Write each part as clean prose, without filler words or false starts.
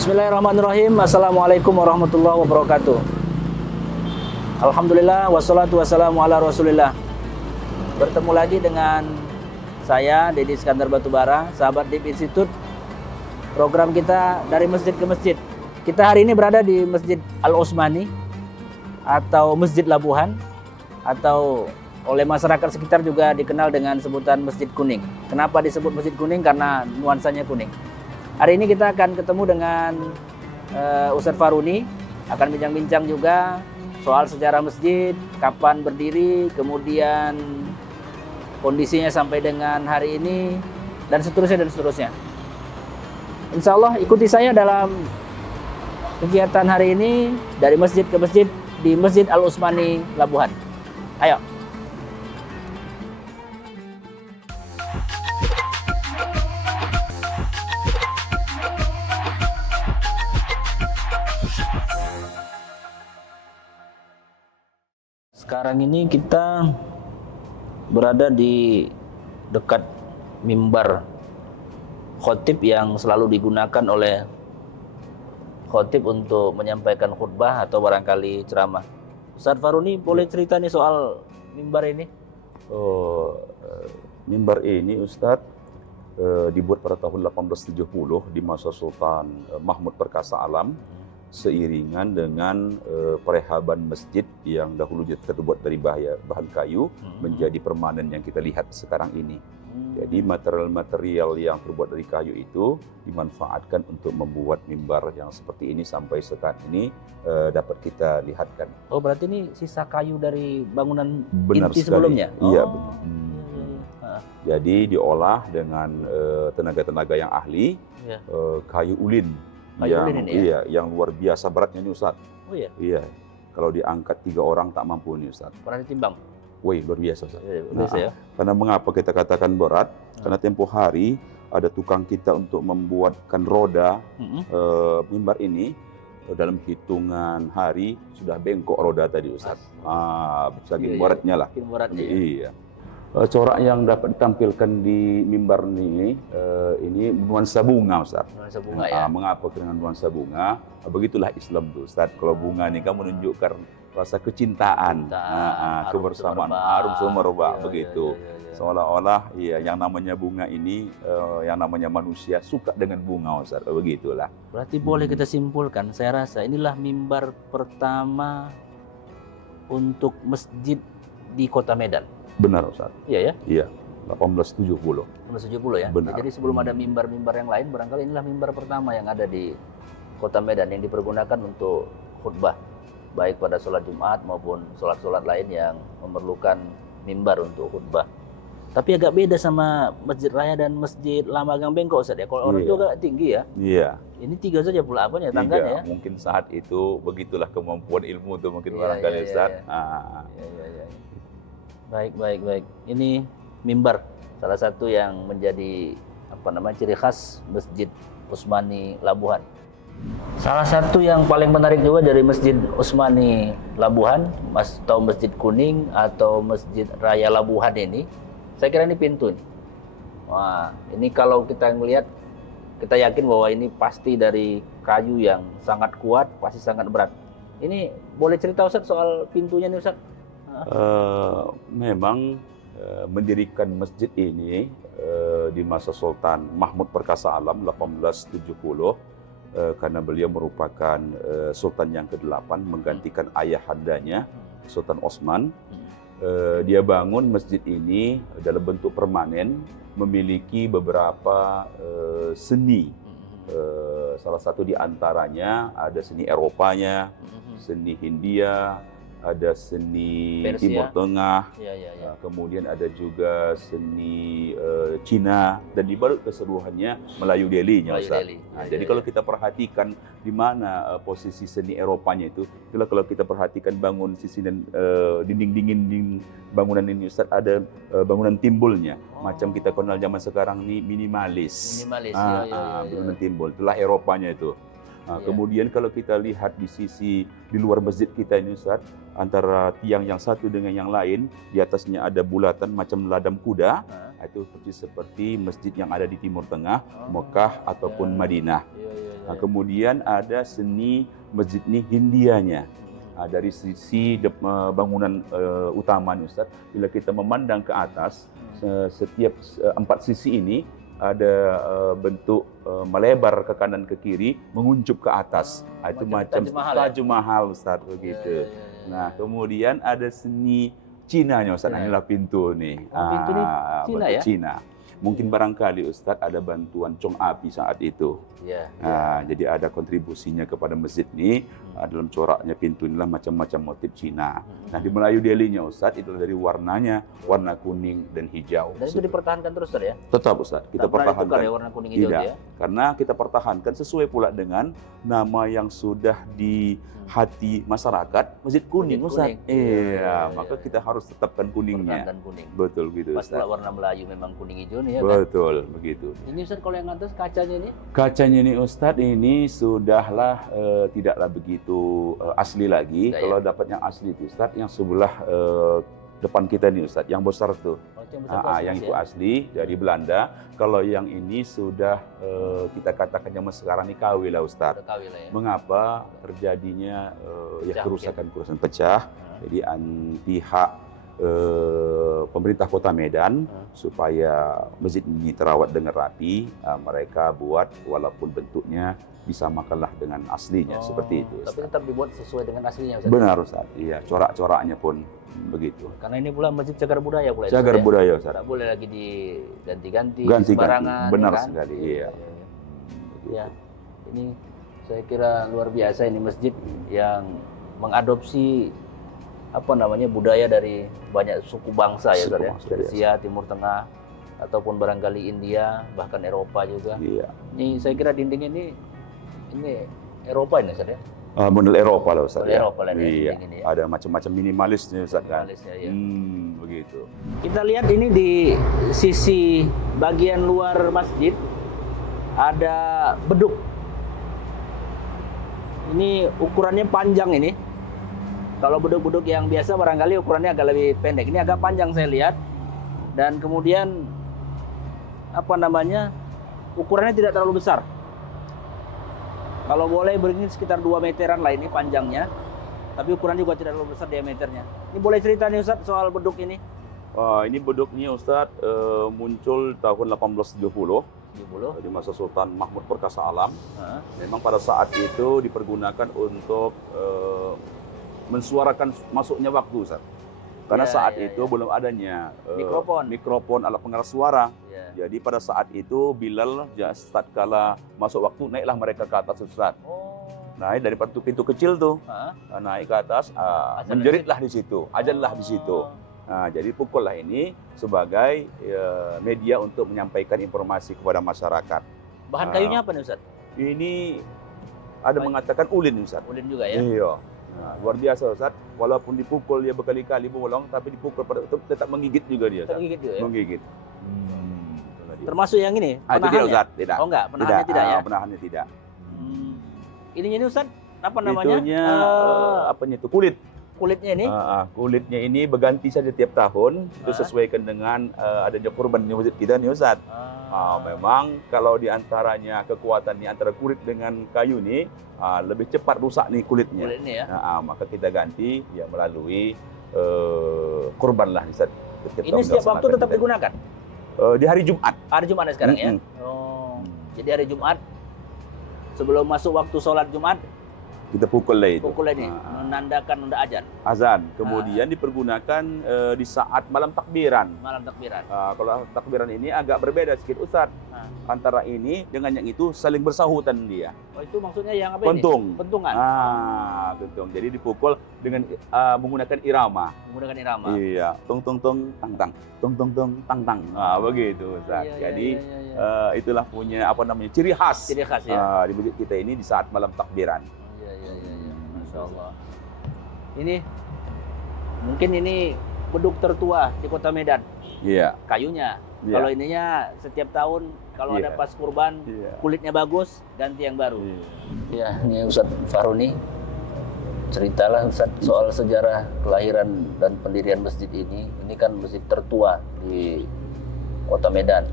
Bismillahirrahmanirrahim. Assalamualaikum warahmatullahi wabarakatuh. Alhamdulillah wassalatu wassalamu ala Rasulillah. Bertemu lagi dengan saya Dedi Iskandar Batubara, sahabat Deep Institute. Program kita dari masjid ke masjid. Kita hari ini berada di Masjid Al-Utsmani atau Masjid Labuhan, atau oleh masyarakat sekitar juga dikenal dengan sebutan Masjid Kuning. Kenapa disebut Masjid Kuning? Karena nuansanya kuning. Hari ini kita akan ketemu dengan Ustadz Faruni, akan bincang-bincang juga soal sejarah masjid, kapan berdiri, kemudian kondisinya sampai dengan hari ini, dan seterusnya dan seterusnya. Insya Allah ikuti saya dalam kegiatan hari ini dari masjid ke masjid di Masjid Al-Utsmani Labuhan. Ayo. Sekarang ini kita berada di dekat mimbar khotib yang selalu digunakan oleh khotib untuk menyampaikan khutbah atau barangkali ceramah. Ustadz Faruni, boleh cerita nih soal mimbar ini? Mimbar ini Ustadz dibuat pada tahun 1870 di masa Sultan Mahmud Perkasa Alam, seiringan dengan perehaban masjid yang dahulu terbuat dari bahan kayu menjadi permanen yang kita lihat sekarang ini. Jadi material-material yang terbuat dari kayu itu dimanfaatkan untuk membuat mimbar yang seperti ini sampai saat ini dapat kita lihatkan. Oh, berarti ini sisa kayu dari bangunan Benar inti sekali. sebelumnya? Iya, benar. Jadi diolah dengan tenaga-tenaga yang ahli, kayu ulin. Yang luar biasa beratnya nih Ustadz. Oh iya? Iya, kalau diangkat 3 orang tak mampu nih Ustadz. Pernah ditimbang? Wih, luar biasa Ustadz. Biasa ya? Karena mengapa kita katakan berat? Karena tempo hari ada tukang kita untuk membuatkan roda mimbar ini, dalam hitungan hari sudah bengkok roda tadi Ustadz. Saking beratnya lah. Saking beratnya ya? Iya. Corak yang dapat ditampilkan di mimbar ini nuansa bunga Ustaz. Nuansa bunga ya. Mengapa dengan nuansa bunga? Begitulah Islam tuh Ustaz. Kalau bunga ini kamu menunjukkan rasa kecintaan, kebersamaan, harum semerbak begitu. Seolah-olah yang namanya bunga ini, yang namanya manusia suka dengan bunga Ustaz. Begitulah. Berarti boleh kita simpulkan, saya rasa inilah mimbar pertama untuk masjid di Kota Medan. Benar Ustaz. Iya ya? Iya, 1870. 1870 ya? Benar. Jadi sebelum ada mimbar-mimbar yang lain, barangkali inilah mimbar pertama yang ada di Kota Medan yang dipergunakan untuk khutbah, baik pada sholat Jumat maupun sholat-sholat lain yang memerlukan mimbar untuk khutbah. Tapi agak beda sama Masjid Raya dan Masjid Lama Gang Bengkok Ustaz ya? Kalau orang itu agak tinggi ya? Iya. Ini 3 saja pula apanya, tangganya ya? Mungkin saat itu begitulah kemampuan ilmu itu mungkin barangkali Ustaz. Iya. Baik. Ini mimbar, salah satu yang menjadi ciri khas Masjid Utsmani Labuhan. Salah satu yang paling menarik juga dari Masjid Utsmani Labuhan, atau Masjid Kuning atau Masjid Raya Labuhan ini, saya kira ini pintu. Wah, ini kalau kita melihat, kita yakin bahwa ini pasti dari kayu yang sangat kuat, pasti sangat berat. Ini boleh cerita Ustaz soal pintunya nih Ustaz? Memang mendirikan masjid ini di masa Sultan Mahmud Perkasa Alam 1870 karena beliau merupakan Sultan yang ke-8 menggantikan ayahandanya Sultan Osman. Dia bangun masjid ini dalam bentuk permanen, memiliki beberapa seni. Salah satu di antaranya ada seni Eropanya, seni Hindia, ada seni Persia, Timur Tengah, kemudian ada juga seni Cina, dan di balik keseluruhannya Melayu Delhi-nya Ustaz. Jadi kalau kita perhatikan di mana posisi seni Eropanya itu, itulah kalau kita perhatikan bangun sisi dan dinding bangunan ini Ustaz, ada bangunan timbulnya. Macam kita kenal zaman sekarang ini minimalis. Bangunan timbul, itulah Eropanya itu. Kemudian kalau kita lihat di sisi di luar masjid kita ini Ustaz, antara tiang yang satu dengan yang lain, di atasnya ada bulatan macam ladam kuda, Itu persis seperti masjid yang ada di Timur Tengah, Mekah ataupun Madinah. Nah, kemudian ada seni masjid ini Hindianya. Dari sisi bangunan utama nih Ustaz, bila kita memandang ke atas, setiap 4 sisi ini ada bentuk melebar ke kanan ke kiri, menguncup ke atas. Itu macam Taj Mahal Ustaz begitu. Nah, kemudian ada seni Cina-nya Ustaz. Inilah pintu nih. Pintu ini Cina ya? Cina. Mungkin barangkali Ustadz ada bantuan Chong Api saat itu. Jadi ada kontribusinya kepada masjid ini. Dalam coraknya pintu inilah macam-macam motif Cina. Nah, di Melayu Delhinya Ustadz itu dari warnanya warna kuning dan hijau. Dan itu dipertahankan terus Ustadz ya? Tetap Ustadz, kita pertahankan. Ya, warna kuning hijau tidak, ya? karena kita pertahankan sesuai pula dengan nama yang sudah di hati masyarakat, Masjid Kuning Ustadz. Maka kita harus tetapkan kuningnya. Pertahankan kuning. Betul gitu Pas Ustadz. pula warna Melayu memang kuning hijau nih ya kan? Betul, begitu. Ini Ustadz kalau yang atas kacanya ini? Kacanya ini Ustadz ini sudahlah tidaklah begitu asli lagi. Kalau dapat yang asli itu Ustadz, yang sebelah depan kita nih Ustadz, yang besar tuh. Yang itu asli dari Belanda. Kalau yang ini sudah kita katakan zaman sekarang ini KW lah Ustadz. Ya? Mengapa terjadinya kerusakan pecah? Jadi pihak pemerintah Kota Medan supaya masjid ini terawat dengan rapi, mereka buat walaupun bentuknya disamakanlah dengan aslinya seperti itu. Tapi tetap dibuat sesuai dengan aslinya Ustaz. Benar Ustaz. Iya, corak-coraknya pun begitu. Karena ini pula masjid cagar budaya pula. Cagar budaya Ustaz. Tak boleh lagi diganti-ganti, sembarangan. Benar kan? sekali. Iya. Ya. Ini saya kira luar biasa ini masjid yang mengadopsi budaya dari banyak suku bangsa ya Ustaz ya. Persia, Timur Tengah ataupun barangkali India, bahkan Eropa juga. Iya. Ini saya kira dinding ini Eropa ini Ustaz ya. Model Eropa lah Ustaz. Eropa lah iya. Ini ya. Ada macam-macam minimalisnya Ustaz kan. Ya. Begitu. Kita lihat ini di sisi bagian luar masjid ada beduk. Ini ukurannya panjang ini. Kalau beduk-beduk yang biasa barangkali ukurannya agak lebih pendek. Ini agak panjang saya lihat. Dan kemudian ukurannya tidak terlalu besar. Kalau boleh begini sekitar 2 meteran lah ini panjangnya. Tapi ukuran juga tidak terlalu besar diameternya. Ini boleh cerita nih Ustadz soal beduk ini? Ini beduknya Ustadz muncul tahun 1870 di masa Sultan Mahmud Perkasa Alam. Memang pada saat itu dipergunakan untuk mensuarakan masuknya waktu Ustaz. Karena saat itu belum adanya mikrofon alat pengeras suara. Jadi pada saat itu Bilal tatkala masuk waktu naiklah mereka ke atas Ustaz. Naik dari pintu kecil tuh. Naik ke atas, menjeritlah di situ, ajanlah di situ. Nah, jadi pukullah ini sebagai media untuk menyampaikan informasi kepada masyarakat. Bahan kayunya apa nih Ustaz? Ini ada mengatakan ulin Ustaz. Ulin juga ya? Iya. Nah, luar biasa Ustaz. Walaupun dipukul dia berkali-kali bolong, tapi dipukul pada tetap menggigit juga dia. Ustaz. Menggigit juga ya? Menggigit. Termasuk yang ini? Itu dia Ustaz. Tidak. Oh enggak, penahannya tidak ya? Penahannya tidak. Ininya ini Ustaz, apa namanya? Itunya, kulit. Kulitnya ini? Kulitnya ini berganti saja tiap tahun. Itu sesuaikan dengan adanya kurban di masjid kita nih Ustaz. Memang kalau diantaranya kekuatan antara kulit dengan kayu nih lebih cepat rusak nih kulitnya. Kulitnya ya? Maka kita ganti ya melalui kurban lah Ustaz. Ini setiap waktu tetap digunakan? Di hari Jumat. Hari Jumat sekarang ya? Jadi hari Jumat sebelum masuk waktu sholat Jumat kita pukul lah itu. Pukul ini menandakan unda azan. Azan. Kemudian dipergunakan di saat malam takbiran. Malam takbiran. Kalau takbiran ini agak berbeda sedikit Ustaz. Antara ini dengan yang itu saling bersahutan dia. Oh itu maksudnya yang apa pentung. Ini? Pentungan. Pentung. Jadi dipukul dengan menggunakan irama. Menggunakan irama. Iya. Tung tung tung tang tang. Tung tung tung tang tang. Begitu Ustaz. Jadi itulah punya ciri khas. Ciri khas ya. Di masjid kita ini di saat malam takbiran. Masya Allah. Ini mungkin ini beduk tertua di Kota Medan. Iya. Kayunya. Kalau ininya setiap tahun kalau ada pas kurban kulitnya bagus ganti yang baru. Iya, ini Ustadz Faruni. Ceritalah Ustadz soal sejarah kelahiran dan pendirian masjid ini. Ini kan masjid tertua di Kota Medan.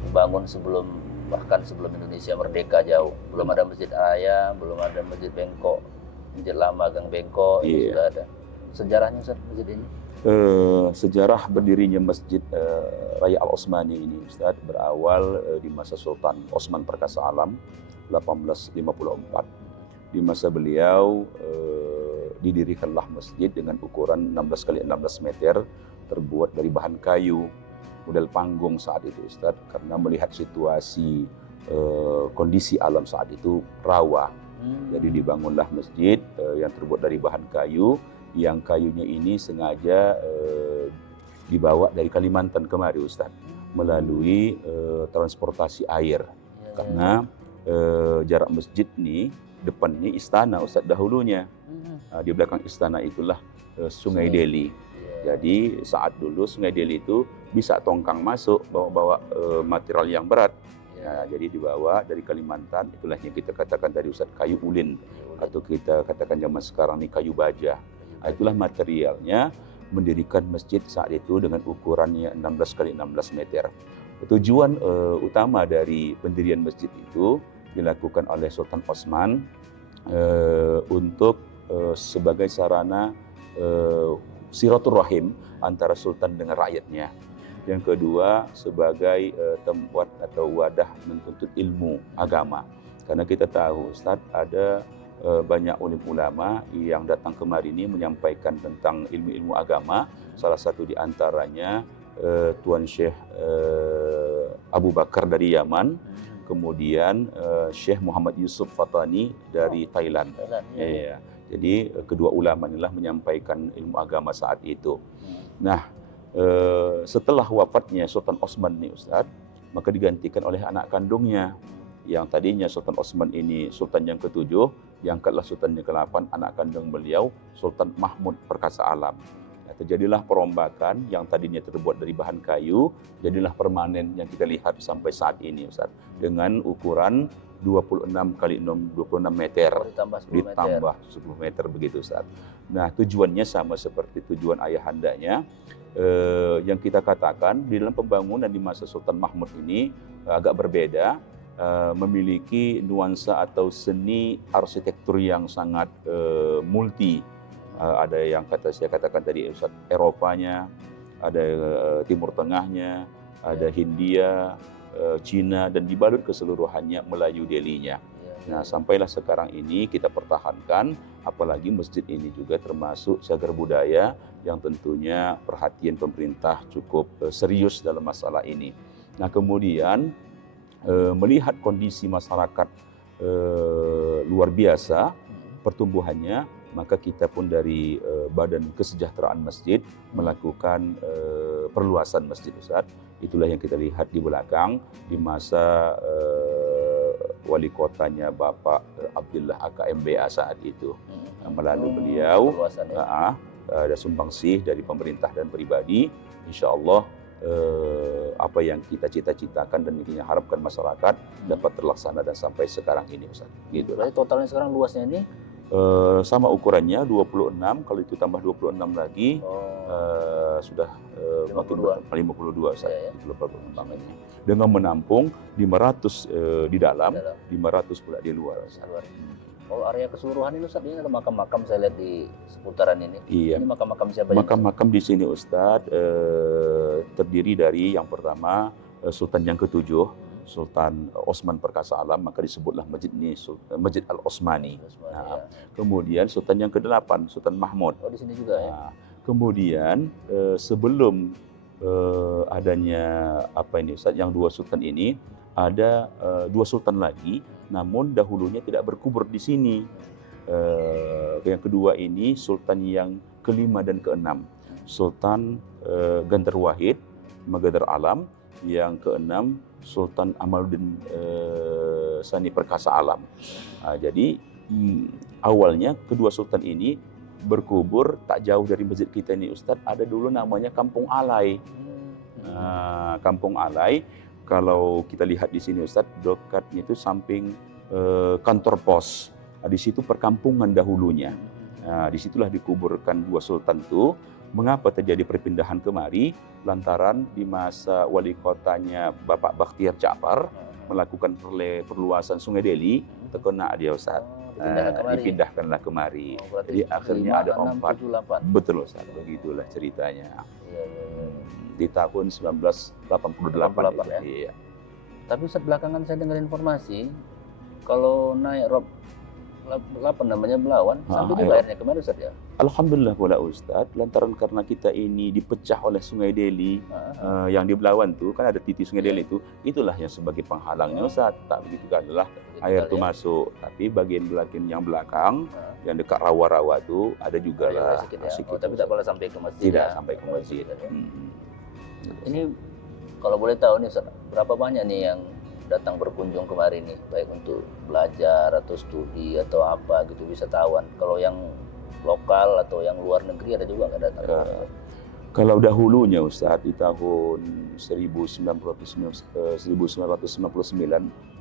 Dibangun bahkan sebelum Indonesia merdeka jauh. Belum ada Masjid Raya, belum ada Masjid Bengkok, Masjid Lama Gang Bengkok, ini sudah ada. Sejarahnya Ustaz, masjid ini? Sejarah berdirinya Masjid Raya Al-Osmani ini Ustaz berawal di masa Sultan Osman Perkasa Alam 1854. Di masa beliau didirikanlah masjid dengan ukuran 16 kali 16 meter terbuat dari bahan kayu, model panggung saat itu Ustaz, karena melihat situasi kondisi alam saat itu rawa. Jadi dibangunlah masjid yang terbuat dari bahan kayu, yang kayunya ini sengaja dibawa dari Kalimantan kemari Ustaz, melalui transportasi air. Karena jarak masjid ini depannya istana Ustaz dahulunya. Di belakang istana itulah Sungai Deli. Jadi saat dulu Sungai Deli itu bisa tongkang masuk bawa-bawa material yang berat. Jadi dibawa dari Kalimantan, itulah yang kita katakan tadi Ustaz kayu ulin, atau kita katakan zaman sekarang ini kayu baja. Itulah materialnya mendirikan masjid saat itu dengan ukurannya 16 kali 16 meter. Tujuan utama dari pendirian masjid itu dilakukan oleh Sultan Osman untuk sebagai sarana silaturahim antara sultan dengan rakyatnya. Yang kedua sebagai tempat atau wadah menuntut ilmu agama. Karena kita tahu Ustaz ada banyak ulama yang datang kemari ini menyampaikan tentang ilmu-ilmu agama. Salah satu di antaranya Tuan Syekh Abu Bakar dari Yaman, kemudian Syekh Muhammad Yusuf Fatani dari Thailand. Ya. Jadi kedua ulama inilah menyampaikan ilmu agama saat itu. Nah, setelah wafatnya Sultan Osman ini Ustaz, maka digantikan oleh anak kandungnya. Yang tadinya Sultan Osman ini Sultan yang ke-7, diangkatlah Sultan yang ke-8, anak kandung beliau Sultan Mahmud Perkasa Alam. Nah, terjadilah perombakan yang tadinya terbuat dari bahan kayu, jadilah permanen yang kita lihat sampai saat ini Ustaz, dengan ukuran 26 kali 26 meter, ditambah 10 meter begitu Ustaz. Nah, tujuannya sama seperti tujuan ayahandanya. Yang kita katakan di dalam pembangunan di masa Sultan Mahmud ini agak berbeda, memiliki nuansa atau seni arsitektur yang sangat multi. Ada yang saya katakan tadi Ustaz, Eropanya, ada Timur Tengahnya, ada Hindia, Cina, dan dibalut keseluruhannya Melayu Delinya. Nah, sampailah sekarang ini kita pertahankan, apalagi masjid ini juga termasuk cagar budaya yang tentunya perhatian pemerintah cukup serius dalam masalah ini. Nah, kemudian melihat kondisi masyarakat luar biasa pertumbuhannya, maka kita pun dari Badan Kesejahteraan Masjid melakukan perluasan masjid Ustaz. Itulah yang kita lihat di belakang di masa wali kotanya Bapak Abdullah AKMBA saat itu. Melalui beliau ada sumbangsih dari pemerintah dan pribadi, insya Allah apa yang kita cita-citakan dan kita harapkan masyarakat dapat terlaksana dan sampai sekarang ini Ustaz. Gitu. Berarti totalnya sekarang luasnya ini? Sama ukurannya 26, kalau itu tambah 26 lagi sudah 52 Ustaz. Ya. Dengan menampung 500 di dalam, 500 pula di luar Ustaz. Oh, area keseluruhan ini Ustaz, ini ada makam-makam saya lihat di seputaran ini. Iya. Ini makam-makam siapa? Makam-makam di sini Ustaz terdiri dari yang pertama Sultan yang ke-7, Sultan Osman Perkasa Alam, maka disebutlah masjid ini Masjid Al-Osmani. Nah, kemudian Sultan yang ke-8, Sultan Mahmud. Oh, di sini juga ya. Kemudian sebelum adanya Ustaz, yang dua sultan ini, ada dua sultan lagi, namun dahulunya tidak berkubur di sini. Yang kedua ini sultan yang ke-5 dan ke-6, Sultan Gandar Wahid Magadar Alam, yang ke-6 Sultan Amaluddin Sani Perkasa Alam. Jadi awalnya kedua sultan ini berkubur tak jauh dari masjid kita ini Ustadz, ada dulu namanya Kampung Alai. Kampung Alai, kalau kita lihat di sini Ustadz, dekatnya itu samping kantor pos. Di situ perkampungan dahulunya. Disitulah dikuburkan dua sultan itu. Mengapa terjadi perpindahan kemari? Lantaran di masa wali kotanya Bapak Bakhtiar Ja'far melakukan perluasan Sungai Deli, terkena dia Ustaz. Dipindahkanlah kemari. Jadi akhirnya ada 4. Betul Ustaz, begitulah ceritanya. Di tahun 1988 ya. Iya. Tapi Ustaz, belakangan saya dengar informasi kalau naik rob Belawan sampai juga airnya kemarin Ustaz ya. Alhamdulillah pula Ustaz, lantaran karena kita ini dipecah oleh Sungai Deli, yang di Belawan tuh kan ada titik Sungai Deli itu, itulah yang sebagai penghalangnya Ustaz. Tak begitu kan adalah air itu masuk, tapi bagian yang belakang yang dekat rawa-rawa tuh ada juga lah. Tapi tak boleh sampai ke masjid. Tidak sampai ke masjid. Ini kalau boleh tahu nih Ustaz, berapa banyak nih yang datang berkunjung kemari nih, baik untuk belajar atau studi atau apa gitu, wisatawan. Kalau yang lokal atau yang luar negeri ada juga nggak datang? Kalau dahulunya Ustadz di tahun 1999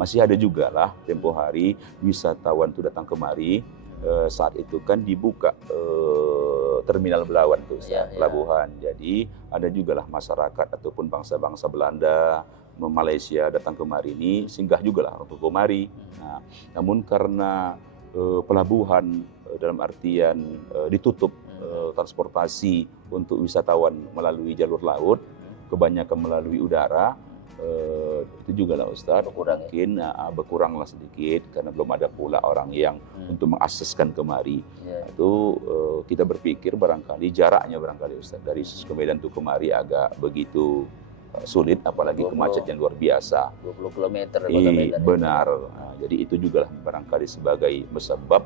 masih ada juga lah tempo hari wisatawan itu datang kemari. Saat itu kan dibuka terminal Belawan tuh pelabuhan. Jadi ada juga lah masyarakat ataupun bangsa-bangsa Belanda, Malaysia datang kemari ini singgah juga lah untuk kemari. Nah, namun karena pelabuhan dalam artian ditutup transportasi untuk wisatawan melalui jalur laut, kebanyakan melalui udara, itu juga lah Ustaz, mungkin berkuranglah sedikit karena belum ada pula orang yang untuk mengakseskan kemari. Itu kita berpikir barangkali jaraknya Ustaz dari Medan itu kemari agak begitu sulit, apalagi kemacetan luar biasa. 20 km dari Kota Medan. Benar. Nah, jadi itu juga lah barangkali sebagai sebab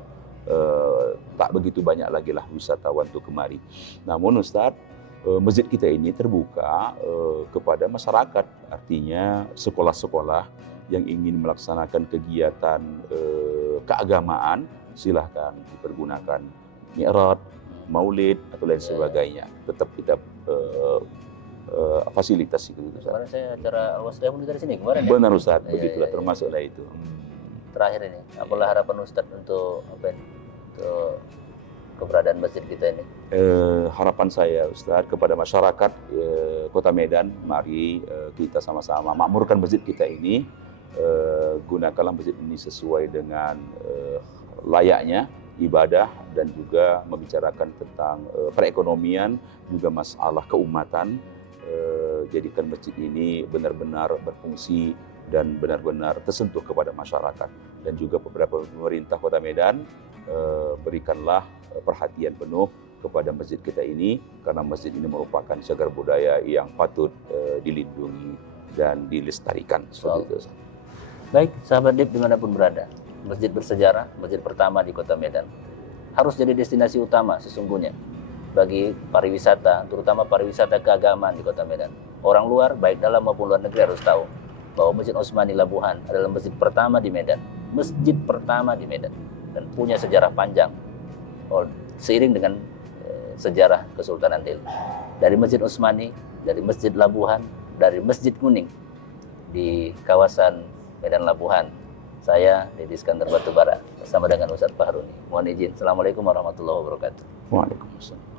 tak begitu banyak lagi lah wisatawan itu kemari. Namun Ustaz, masjid kita ini terbuka kepada masyarakat, artinya sekolah-sekolah yang ingin melaksanakan kegiatan keagamaan silahkan dipergunakan mi'raj, maulid atau lain sebagainya. Tetap kita fasilitas itu. Kemarin saya acara Al-Wasdiyah dari sini kemarin. Benar Ustaz, begitulah termasuklah itu. Terakhir ini, apalah harapan Ustaz untuk keberadaan masjid kita ini? Harapan saya Ustaz kepada masyarakat Kota Medan, mari kita sama-sama makmurkan masjid kita ini, gunakanlah masjid ini sesuai dengan layaknya ibadah dan juga membicarakan tentang perekonomian, juga masalah keumatan. Jadikan masjid ini benar-benar berfungsi dan benar-benar tersentuh kepada masyarakat. Dan juga beberapa pemerintah Kota Medan berikanlah perhatian penuh kepada masjid kita ini, karena masjid ini merupakan cagar budaya yang patut dilindungi dan dilestarikan. Baik, sahabat DIP dimanapun berada, masjid bersejarah, masjid pertama di Kota Medan, harus jadi destinasi utama sesungguhnya bagi pariwisata, terutama pariwisata keagamaan di Kota Medan. Orang luar, baik dalam maupun luar negeri, harus tahu bahwa Masjid Utsmani Labuhan adalah masjid pertama di Medan, masjid pertama di Medan, dan punya sejarah panjang seiring dengan sejarah Kesultanan Delhi. Dari Masjid Utsmani, dari Masjid Labuhan, dari Masjid Kuning di kawasan Medan Labuhan, saya Deddy Iskandar Batubara bersama dengan Ustadz Fahroni. Mohon izin. Assalamualaikum warahmatullahi wabarakatuh. Waalaikumsalam.